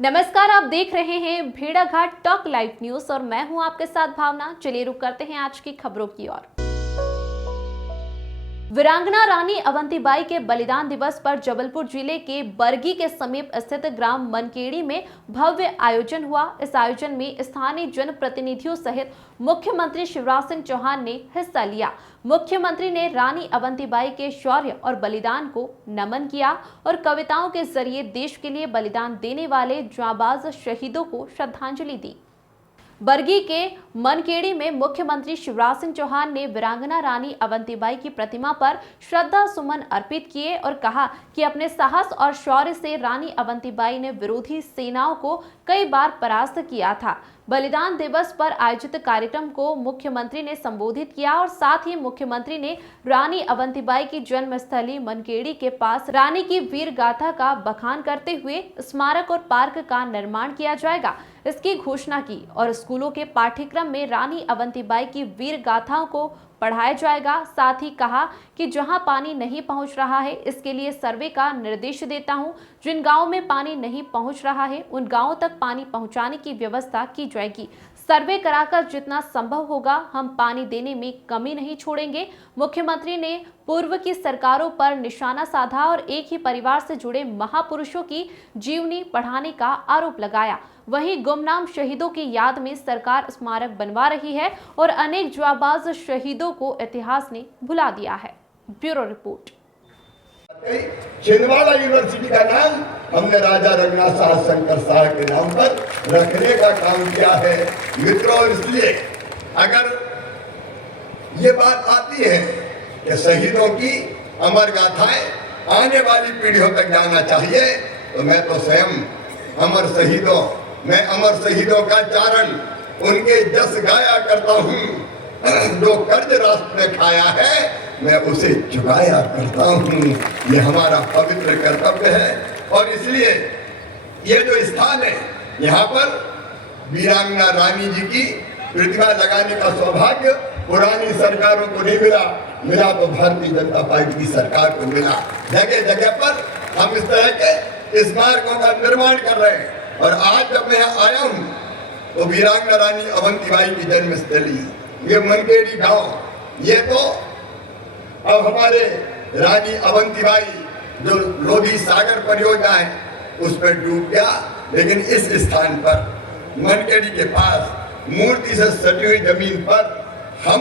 नमस्कार, आप देख रहे हैं भेड़ाघाट टॉक लाइव न्यूज और मैं हूं आपके साथ भावना। चलिए रुक करते हैं आज की खबरों की ओर। वीरांगना रानी अवंतीबाई के बलिदान दिवस पर जबलपुर जिले के बरगी के समीप स्थित ग्राम मनकेड़ी में भव्य आयोजन हुआ। इस आयोजन में स्थानीय जनप्रतिनिधियों सहित मुख्यमंत्री शिवराज सिंह चौहान ने हिस्सा लिया। मुख्यमंत्री ने रानी अवंतीबाई के शौर्य और बलिदान को नमन किया और कविताओं के जरिए देश के लिए बलिदान देने वाले जांबाज शहीदों को श्रद्धांजलि दी। बरगी के मनकेड़ी में मुख्यमंत्री शिवराज सिंह चौहान ने वीरांगना रानी अवंतीबाई की प्रतिमा पर श्रद्धा सुमन अर्पित किए और कहा कि अपने साहस और शौर्य से रानी अवंतीबाई ने विरोधी सेनाओं को कई बार परास्त किया था। बलिदान दिवस पर आयोजित कार्यक्रम को मुख्यमंत्री ने संबोधित किया और साथ ही मुख्यमंत्री ने रानी अवंतीबाई की जन्मस्थली मनकेड़ी के पास रानी की वीर गाथा का बखान करते हुए स्मारक और पार्क का निर्माण किया जाएगा, इसकी घोषणा की और स्कूलों के पाठ्यक्रम में रानी अवंतीबाई की वीर गाथाओं को पढ़ाया जाएगा। साथ ही कहा कि जहां पानी नहीं पहुंच रहा है इसके लिए सर्वे का निर्देश देता हूं। जिन गांवों में पानी नहीं पहुंच रहा है उन गांवों तक पानी पहुंचाने की व्यवस्था की जाएगी। सर्वे कराकर जितना संभव होगा हम पानी देने में कमी नहीं छोड़ेंगे। मुख्यमंत्री ने पूर्व की सरकारों पर निशाना साधा और एक ही परिवार से जुड़े महापुरुषों की जीवनी पढ़ाने का आरोप लगाया। वहीं गुमनाम शहीदों की याद में सरकार स्मारक बनवा रही है और अनेक जांबाज शहीदों को इतिहास ने भुला दिया है। Bureau report. छिंदवाड़ा यूनिवर्सिटी का नाम हमने राजा रघुनाथ साहब शंकर साहब के नाम पर रखने का काम किया है मित्रों। इसलिए अगर ये बात आती है कि शहीदों की अमर गाथाएं आने वाली पीढ़ियों तक जाना चाहिए, तो मैं तो स्वयं अमर शहीदों का चारण उनके जस गाया करता हूँ। जो कर्ज राष्ट्र ने खाया है मैं उसे चुकाया करता हूँ। ये हमारा पवित्र कर्तव्य है और इसलिए ये जो स्थान है यहाँ पर वीरांगना रानी जी की प्रतिमा लगाने का सौभाग्य पुरानी सरकारों को नहीं मिला तो भारतीय जनता पार्टी की सरकार को मिला। जगह जगह पर हम इस तरह के स्मारकों का निर्माण कर रहे हैं और आज जब मैं यहाँ आया हूँ तो वीरांगना रानी अवंतीबाई की जन्मस्थली ये मनकेड़ी गांव, ये तो अब हमारे रानी अवंतीबाई जो लोधी सागर परियोजना है उस पर डूब गया, लेकिन इस स्थान पर मनकेड़ी के पास मूर्ति से सटी हुई जमीन पर हम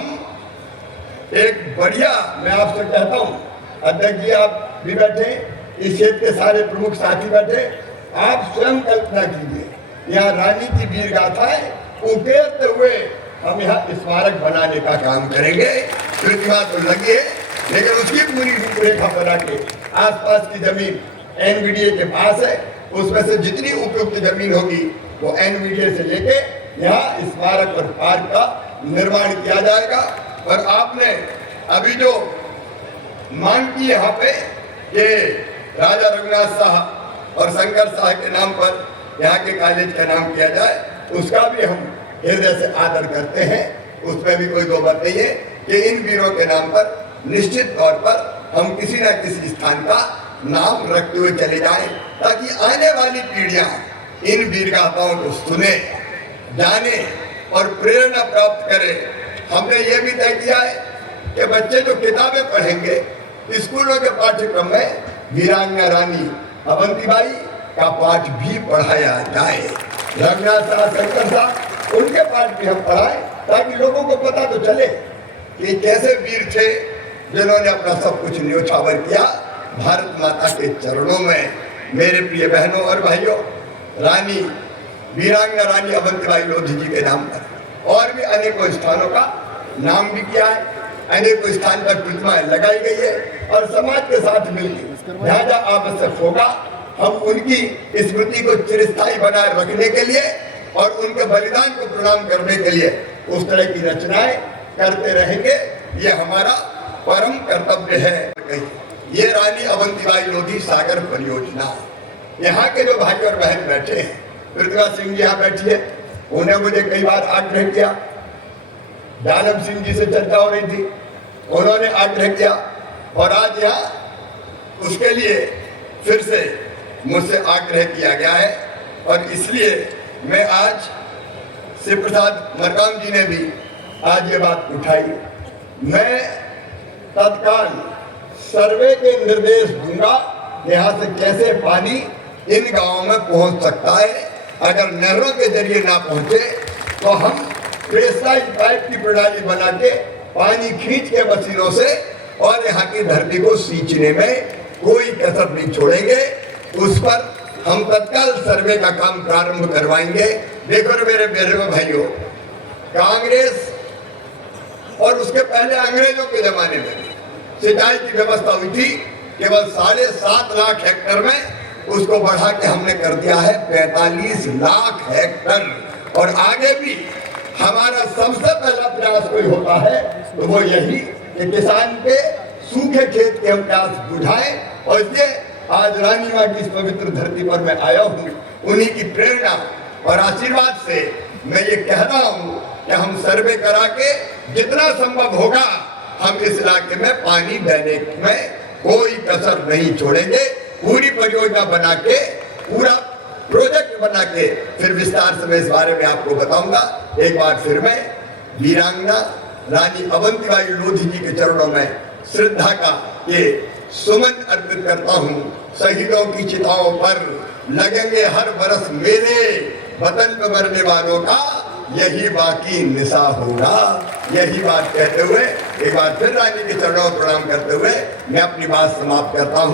एक बढ़िया, मैं आपसे कहता हूँ अध्यक्ष जी आप भी बैठे, इस क्षेत्र के सारे प्रमुख साथी बैठे, आप स्वयं कल्पना कीजिए यहाँ रानी की वीर गाथाएं उकेरते हुए हम यहाँ स्मारक बनाने का काम करेंगे। प्रतिमा तो लगी है लेकिन उसकी पूरी रूपरेखा बना के आसपास की जमीन एनवीडीए के पास है, उसमें से जितनी उपयुक्त जमीन होगी वो एनवीडीए से लेके यहाँ स्मारक और पार्क का निर्माण किया जाएगा। और आपने अभी जो मांग की यहाँ पे कि राजा रघुनाथ साहब और शंकर साहब के नाम पर यहाँ के कॉलेज का नाम किया जाए, उसका भी हम हृदय से आदर करते हैं। उसमें भी कोई दो बात नहीं है कि इन वीरों के नाम पर निश्चित तौर पर हम किसी न किसी स्थान का नाम रखते हुए चले जाएं ताकि आने वाली पीढ़ियां इन वीर गाथाओं को सुने, जाने और प्रेरणा प्राप्त करें। हमने ये भी तय किया है कि बच्चे जो किताबें पढ़ेंगे स्कूलों के पाठ्यक्रम में वीरांगना रानी अवंतीबाई का पाठ भी पढ़ाया जाए। रघुनाथ साहब शंकर साहब उनके पाठ भी हम पढ़ाएं ताकि लोगों को पता तो चले कि कैसे वीर थे जिन्होंने अपना सब कुछ न्योछावर किया भारत माता के चरणों में। मेरे प्रिय बहनों और भाइयों, रानी वीरांगना रानी अवंतीबाई लोधी जी के नाम पर और भी अनेकों स्थानों का नाम भी किया है, अनेकों स्थान पर प्रतिमाएं लगाई गई है और समाज के साथ मिलकर जहाँ जहाँ आवश्यक होगा हम उनकी स्मृति को चिरस्थायी बनाए रखने के लिए और उनके बलिदान को प्रणाम करने के लिए उस तरह की रचनाएं करते रहेंगे। ये हमारा परम कर्तव्य है। ये रानी अवंतीबाई लोधी सागर परियोजना, यहाँ के जो भाई और बहन बैठे हैं, प्रतिभा सिंह जी यहाँ बैठी है, उन्हें मुझे कई बार आग्रह किया जानम सिंह जी से चर्चा हो रही थी, उन्होंने आग्रह किया और आज यहाँ उसके लिए फिर से मुझसे आग्रह किया गया है और इसलिए मैं आज शिव प्रसाद मरकाम जी ने भी आज ये बात उठाई। मैं तत्काल सर्वे के निर्देश दूंगा यहाँ से कैसे पानी इन गांवों में पहुंच सकता है। अगर नहरों के जरिए ना पहुंचे तो हम प्रेशराइज्ड पाइप की प्रणाली बना के पानी खींच के मशीनों से और यहाँ की धरती को सींचने में कोई कसर नहीं छोड़ेंगे। उस पर हम तत्काल सर्वे का काम प्रारंभ करवाएंगे। देखो मेरे बुजुर्ग भाइयों, कांग्रेस और उसके पहले अंग्रेजों के जमाने में सिंचाई की व्यवस्था हुई थी केवल 7.5 लाख हेक्टेयर में, उसको बढ़ा के हमने कर दिया है 45 लाख हेक्टेयर। और आगे भी हमारा सबसे पहला प्रयास कोई होता है तो वो यही कि किसान के सूखे खेत के हम प्यास बुझाएं। और ये आज रानी माँ की इस पवित्र धरती पर मैं आया हूँ, उन्हीं की प्रेरणा और आशीर्वाद से मैं ये कह रहा हूँ कि हम सर्वे करा के जितना संभव होगा हम इस इलाके में पानी देने में कोई कसर नहीं छोड़ेंगे। पूरी परियोजना बना के, पूरा प्रोजेक्ट बना के फिर विस्तार से मैं इस बारे में आपको बताऊंगा। एक बार फिर मैं वीरांगना रानी अवंतीबाई लोधी जी के चरणों में श्रद्धा का ये सुमन अर्पित करता हूँ। शहीदों की चिताओं पर लगेंगे हर बरस मेरे, वतन पे मरने वालों का यही बाकी निशा होगा। यही बात कहते हुए एक बार फिर रानी के चरणों में प्रणाम करते हुए मैं अपनी बात समाप्त करता हूँ।